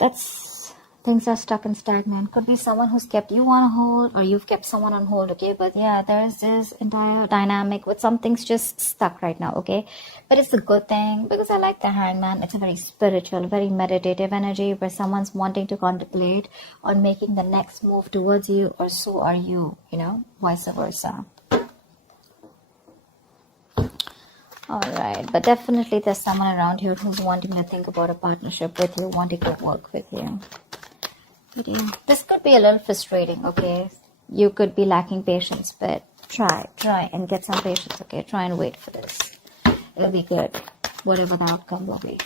That's things are stuck and stagnant. Could be someone who's kept you on hold, or you've kept someone on hold, okay? But yeah, there's this entire dynamic with something's just stuck right now, okay? But it's a good thing because I like the Hangman. It's a very spiritual, very meditative energy where someone's wanting to contemplate on making the next move towards you, or so are you, vice versa. Alright, but definitely there's someone around here who's wanting to think about a partnership with you, wanting to work with you. But yeah, this could be a little frustrating, okay? You could be lacking patience, but try and get some patience, okay? Try and wait for this. It'll be good, whatever the outcome will be.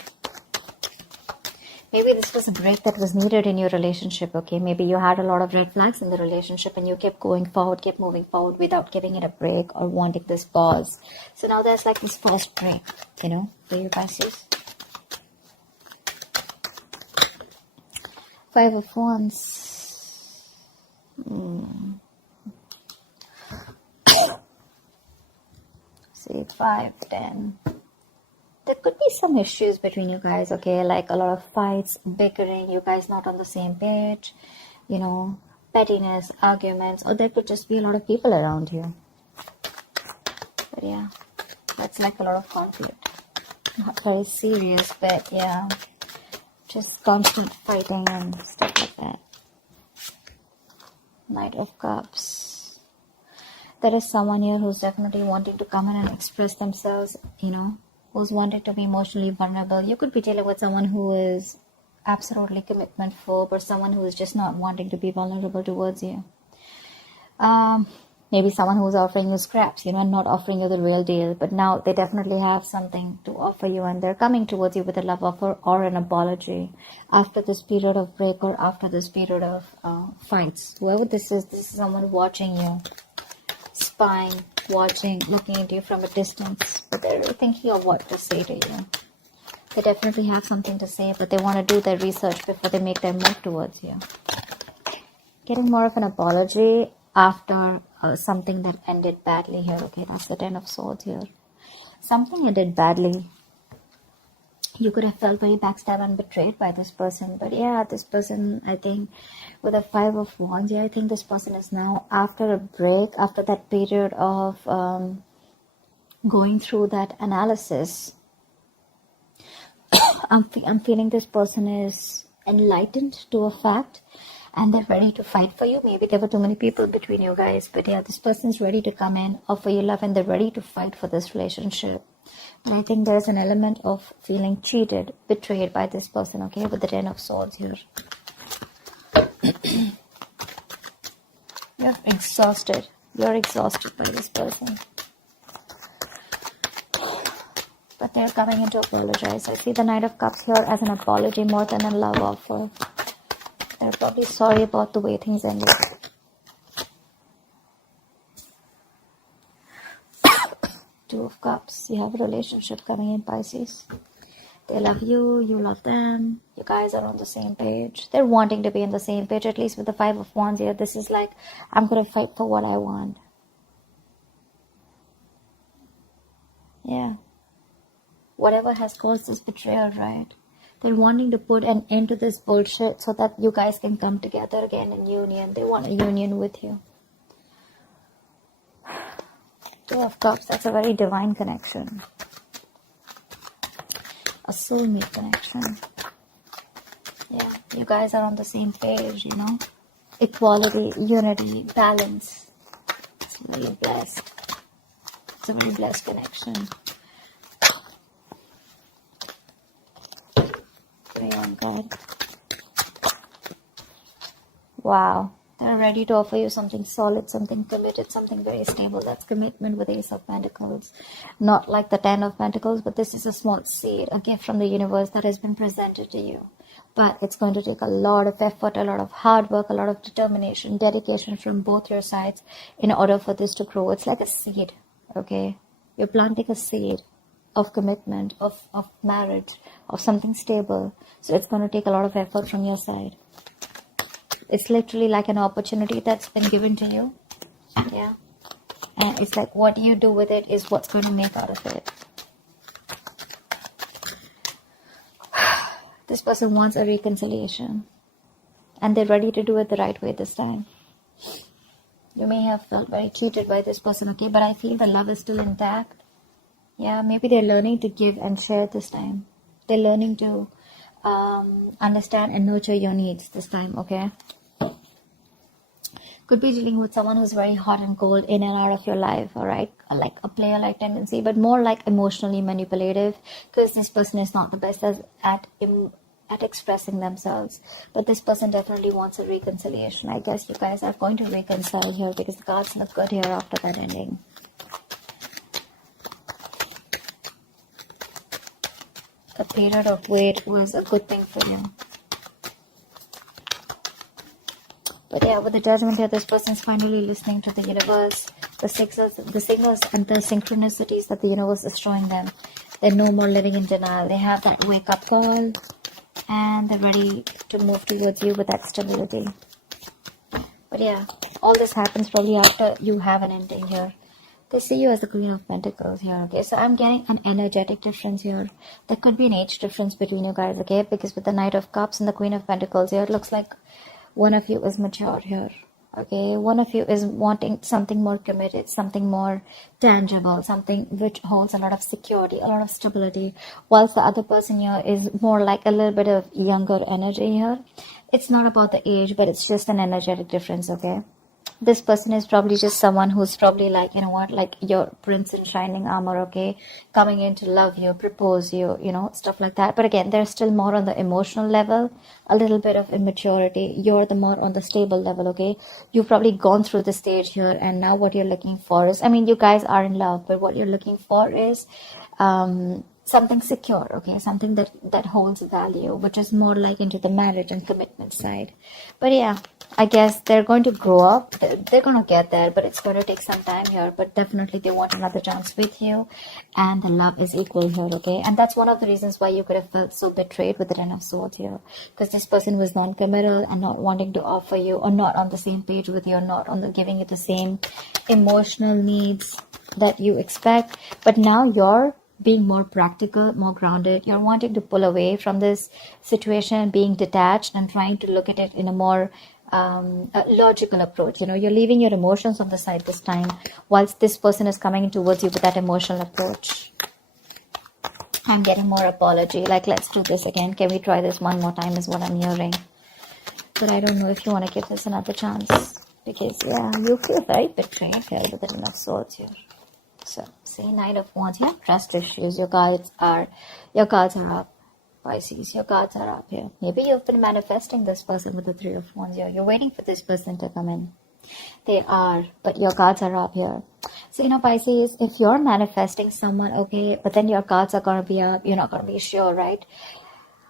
Maybe this was a break that was needed in your relationship, okay? Maybe you had a lot of red flags in the relationship and you kept going forward, kept moving forward without giving it a break or wanting this pause. So now there's like this forced break, for you Pisces. 5 of Wands. See, 5, 10. There could be some issues between you guys, okay? Like a lot of fights, bickering, you guys not on the same page, pettiness, arguments, or there could just be a lot of people around you. But yeah, that's like a lot of conflict. Not very serious, but yeah, just constant fighting and stuff like that. Knight of Cups. There is someone here who's definitely wanting to come in and express themselves, who's wanted to be emotionally vulnerable. You could be dealing with someone who is absolutely commitment phobe, or someone who is just not wanting to be vulnerable towards you. Maybe someone who's offering you scraps, and not offering you the real deal, but now they definitely have something to offer you and they're coming towards you with a love offer or an apology after this period of break or after this period of fights. Whoever this is someone watching you, spying, watching, looking at you from a distance, but they're really thinking of what to say to you. They definitely have something to say, but they want to do their research before they make their move towards you. Getting more of an apology after something that ended badly here, okay? That's the 10 of Swords here. Something ended badly. You could have felt very backstabbed and betrayed by this person, but yeah, this person, I think, with a 5 of Wands, I think this person is now, after a break, after that period of going through that analysis, I'm feeling this person is enlightened to a fact and they're ready to fight for you. Maybe there were too many people between you guys, but yeah, this person's ready to come in, offer you love, and they're ready to fight for this relationship. And I think there's an element of feeling cheated, betrayed by this person, okay, with the 10 of Swords here. You're exhausted. You're exhausted by this person. But they're coming in to apologize. I see the Knight of Cups here as an apology more than a love offer. They're probably sorry about the way things ended. Two of Cups. You have a relationship coming in, Pisces. They love you, you love them. You guys are on the same page. They're wanting to be on the same page, at least with the 5 of Wands here. This is like, I'm going to fight for what I want. Yeah. Whatever has caused this betrayal, right? They're wanting to put an end to this bullshit so that you guys can come together again in union. They want a union with you. 2 of Cups, that's a very divine connection. A soulmate connection. Yeah, you guys are on the same page, Equality, unity, balance. It's very blessed. It's a very blessed connection. Pray on God. Wow. They're ready to offer you something solid, something committed, something very stable. That's commitment with Ace of Pentacles. Not like the 10 of Pentacles, but this is a small seed, a gift from the universe that has been presented to you. But it's going to take a lot of effort, a lot of hard work, a lot of determination, dedication from both your sides in order for this to grow. It's like a seed, okay? You're planting a seed of commitment, of marriage, of something stable. So it's going to take a lot of effort from your side. It's literally like an opportunity that's been given to you. Yeah. And it's like what you do with it is what's going to make out of it. This person wants a reconciliation. And they're ready to do it the right way this time. You may have felt very cheated by this person, okay? But I feel the love is still intact. Yeah, maybe they're learning to give and share this time. They're learning to understand and nurture your needs this time, okay? Could be dealing with someone who's very hot and cold in and out of your life, all right? Like a player-like tendency, but more like emotionally manipulative, because this person is not the best at expressing themselves. But this person definitely wants a reconciliation. I guess you guys are going to reconcile here because the cards look good here after that ending. The period of wait was a good thing for you. But yeah, with the judgment here, this person is finally listening to the universe, the signals and the synchronicities that the universe is showing them. They're no more living in denial. They have that wake-up call, and they're ready to move towards you with that stability. But yeah, all this happens probably after you have an ending here. They see you as the Queen of Pentacles here, okay? So I'm getting an energetic difference here. There could be an age difference between you guys, okay? Because with the Knight of Cups and the Queen of Pentacles here, it looks like one of you is mature here, okay? One of you is wanting something more committed, something more tangible, something which holds a lot of security, a lot of stability, whilst the other person here is more like a little bit of younger energy here. It's not about the age, but it's just an energetic difference, okay? This person is probably just someone who's probably like, you know what, like your prince in shining armor, okay? Coming in to love you, propose you, you know, stuff like that. But again, they're still more on the emotional level, a little bit of immaturity. You're the more on the stable level, okay? You've probably gone through the stage here, and now what you're looking for is, I mean, you guys are in love, but what you're looking for is something secure, okay? Something that holds value, which is more like into the marriage and commitment side. But yeah, I guess they're going to grow up. They're going to get there, but it's going to take some time here. But definitely they want another chance with you, and the love is equal here, okay? And that's one of the reasons why you could have felt so betrayed with the Ten of Swords here, because this person was non-committal and not wanting to offer you, or not on the same page with you, or not on the giving you the same emotional needs that you expect. But now you're being more practical, more grounded. You're wanting to pull away from this situation, being detached and trying to look at it in a more logical approach. You know, you're leaving your emotions on the side this time, whilst this person is coming towards you with that emotional approach. I'm getting more apology, like let's do this again, can we try this one more time, is what I'm hearing. But I don't know if you want to give this another chance, because yeah, you feel very betrayed here with the Ten of Swords here. So see, Knight of Wands, you have trust issues. Your cards are up. Pisces, your cards are up here. Maybe you've been manifesting this person with the Three of Wands here. You're waiting for this person to come in. They are, but your cards are up here. So, you know, Pisces, if you're manifesting someone, okay, but then your cards are going to be up, you're not going to be sure, right?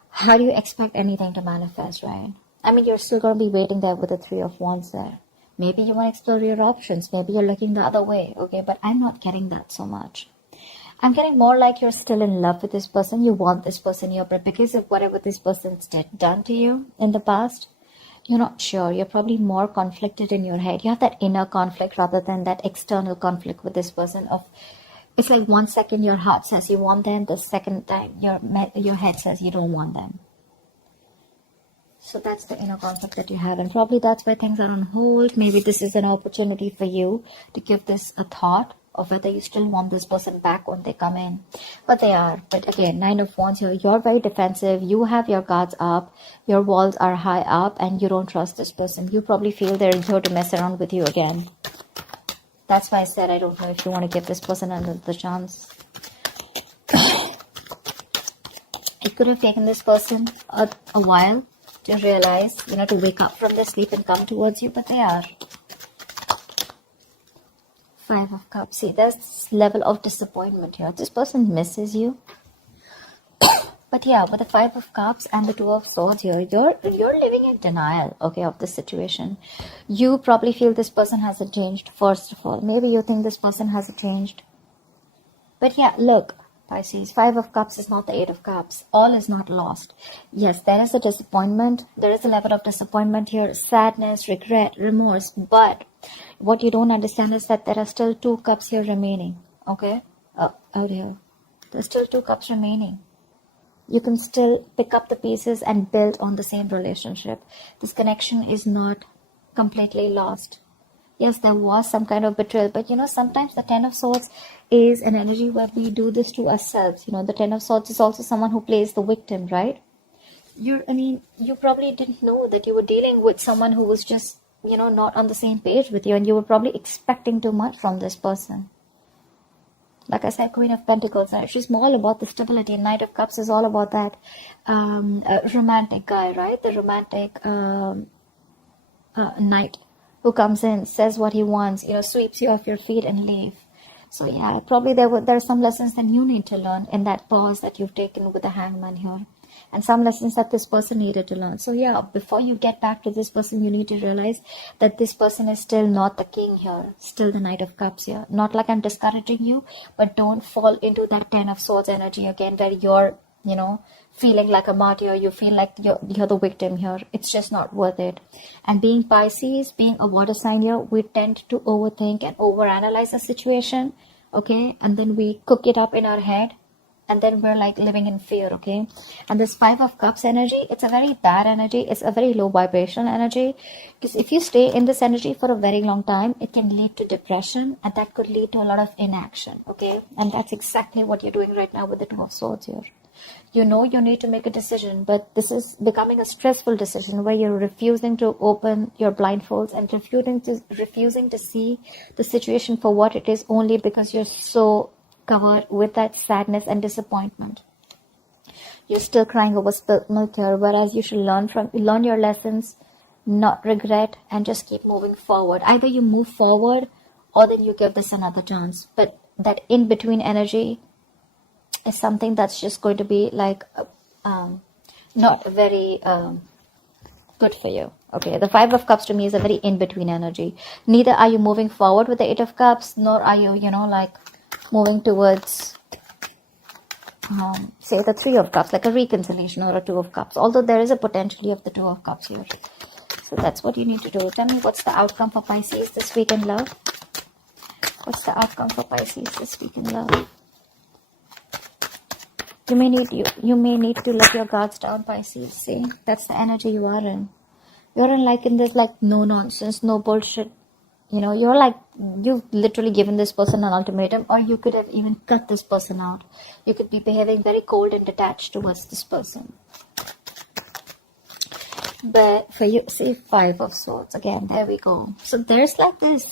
How do you expect anything to manifest, right? I mean, you're still going to be waiting there with the Three of Wands there. Maybe you want to explore your options. Maybe you're looking the other way, okay? But I'm not getting that so much. I'm getting more like you're still in love with this person. You want this person here, but because of whatever this person's done to you in the past, you're not sure. You're probably more conflicted in your head. You have that inner conflict rather than that external conflict with this person. It's like 1 second your heart says you want them, the second time your head says you don't want them. So that's the inner conflict that you have, and probably that's why things are on hold. Maybe this is an opportunity for you to give this a thought of whether you still want this person back when they come in. But they are. But again, Nine of Wands here, you're very defensive. You have your guards up. Your walls are high up, and you don't trust this person. You probably feel they're here to mess around with you again. That's why I said I don't know if you want to give this person another chance. It could have taken this person a while to realize, you know, to wake up from their sleep and come towards you, but they are. Five of Cups. See, there's this level of disappointment here. This person misses you. But yeah, with the Five of Cups and the Two of Swords here, you're living in denial, okay, of the situation. You probably feel this person hasn't changed, first of all. Maybe you think this person hasn't changed. But yeah, look, Pisces, Five of Cups is not the Eight of Cups. All is not lost. Yes, there is a disappointment. There is a level of disappointment here. Sadness, regret, remorse. But what you don't understand is that there are still 2 cups here remaining. Okay? Out here. There's still 2 cups remaining. You can still pick up the pieces and build on the same relationship. This connection is not completely lost. Yes, there was some kind of betrayal, but sometimes the Ten of Swords is an energy where we do this to ourselves. The Ten of Swords is also someone who plays the victim, right? You probably didn't know that you were dealing with someone who was just, not on the same page with you, and you were probably expecting too much from this person. Like I said, Queen of Pentacles, she's all about the stability. Knight of Cups is all about that romantic guy, right? The romantic knight who comes in, says what he wants, sweeps you off your feet and leave. So yeah, probably there are some lessons that you need to learn in that pause that you've taken with the Hangman here. And some lessons that this person needed to learn. So yeah, before you get back to this person, you need to realize that this person is still not the king here, still the Knight of Cups here. Not like I'm discouraging you, but don't fall into that Ten of Swords energy again, where you're, feeling like a martyr, you feel like you're the victim here. It's just not worth it. And being Pisces, being a water sign here, we tend to overthink and overanalyze a situation, okay? And then we cook it up in our head, and then we're like living in fear, okay? And this Five of Cups energy, it's a very bad energy. It's a very low vibration energy, because if you stay in this energy for a very long time, it can lead to depression, and that could lead to a lot of inaction, okay? And that's exactly what you're doing right now with the Two of Swords here. You need to make a decision, but this is becoming a stressful decision where you're refusing to open your blindfolds and refusing to see the situation for what it is, only because you're so covered with that sadness and disappointment. You're still crying over spilt milk here, whereas you should learn your lessons, not regret, and just keep moving forward. Either you move forward or then you give this another chance. But that in-between energy is something that's just going to be like not very good for you. Okay, the Five of Cups to me is a very in-between energy. Neither are you moving forward with the Eight of Cups, nor are you, like moving towards, say, the Three of Cups, like a reconciliation or a Two of Cups. Although there is a potentially of the Two of Cups here. So that's what you need to do. Tell me, what's the outcome for Pisces this week in love? What's the outcome for Pisces this week in love? You may need to let your guards down, Pisces. See, that's the energy you are in. You're in this no nonsense, no bullshit. You've literally given this person an ultimatum, or you could have even cut this person out. You could be behaving very cold and detached towards this person. But for you, see, Five of Swords again. There we go. So there's this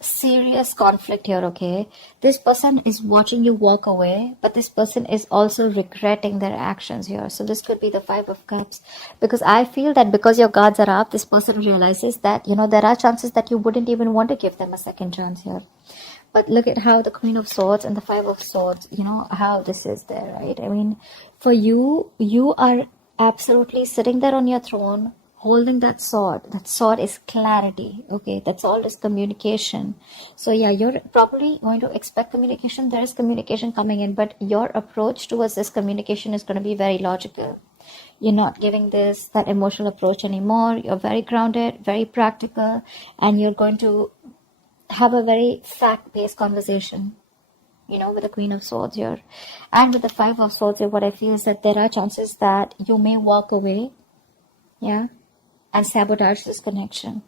serious conflict here, okay? This person is watching you walk away, but this person is also regretting their actions here. So this could be the Five of Cups, because I feel that because your guards are up, this person realizes that there are chances that you wouldn't even want to give them a second chance here. But look at how the Queen of Swords and the Five of Swords, how this is there, right? I mean, for you are absolutely sitting there on your throne, holding that sword. That sword is clarity, okay? That's all is communication. So yeah, you're probably going to expect communication. There is communication coming in, but your approach towards this communication is going to be very logical. You're not giving that emotional approach anymore. You're very grounded, very practical, and you're going to have a very fact-based conversation, with the Queen of Swords here. And with the Five of Swords here, what I feel is that there are chances that you may walk away, yeah, and sabotage this connection.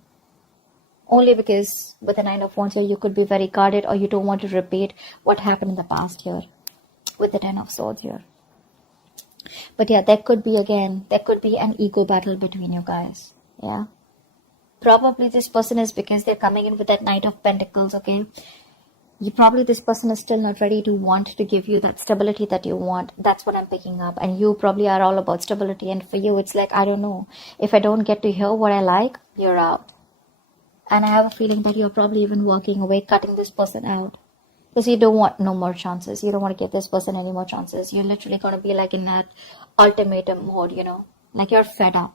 Only because with the Nine of Wands here, you could be very guarded, or you don't want to repeat what happened in the past here with the Ten of Swords here. But yeah, there could be an ego battle between you guys. Yeah. Probably this person is, because they're coming in with that Knight of Pentacles, okay? This person is still not ready to want to give you that stability that you want. That's what I'm picking up. And you probably are all about stability. And for you, it's I don't know. If I don't get to hear what I like, you're out. And I have a feeling that you're probably even walking away, cutting this person out. Because you don't want no more chances. You don't want to give this person any more chances. You're literally going to be in that ultimatum mode, you're fed up.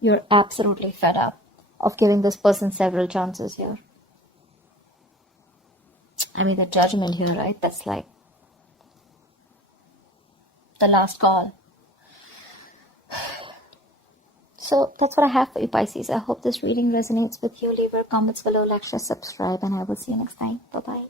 You're absolutely fed up of giving this person several chances here. I mean, the Judgment here, right? That's the last call. So that's what I have for you, Pisces. I hope this reading resonates with you. Leave your comments below, like, share, subscribe, and I will see you next time. Bye-bye.